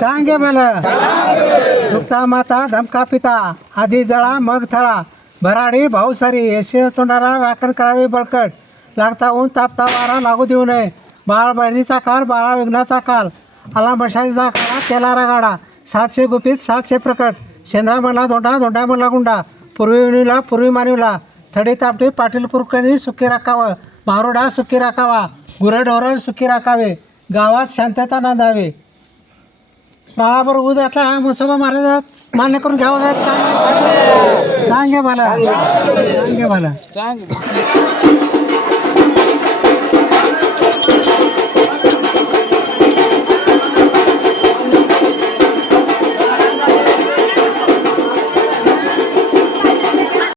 सांगे मला दुखता माता धमका पिता आधी जळा मग थळा भराडी भाऊसारी यशे तोंडाला राखण करावी बळकट लागता ऊन तापता वारा लागू देऊ नये बाळ बहिणीचा काल बाळा विघ्नाचा काल आला मशालीचा काळा केला रगाडा 700 गुपित 700 प्रकट शेंद्रा म्हणला धोंडा धोंडा म्हणला गुंडा पूर्वी विणीला पूर्वी मानिवला थडी तापटी पाटील पुरकणी सुखी राखावं मारोडा सुखी राखावा गुरढोरण सुखी राखावे गावात शांतता नांदावे बाळाबर उद घातला मुसोबा महाराजात मान्य करून घ्यावं सांगे मला सांगे मला सांग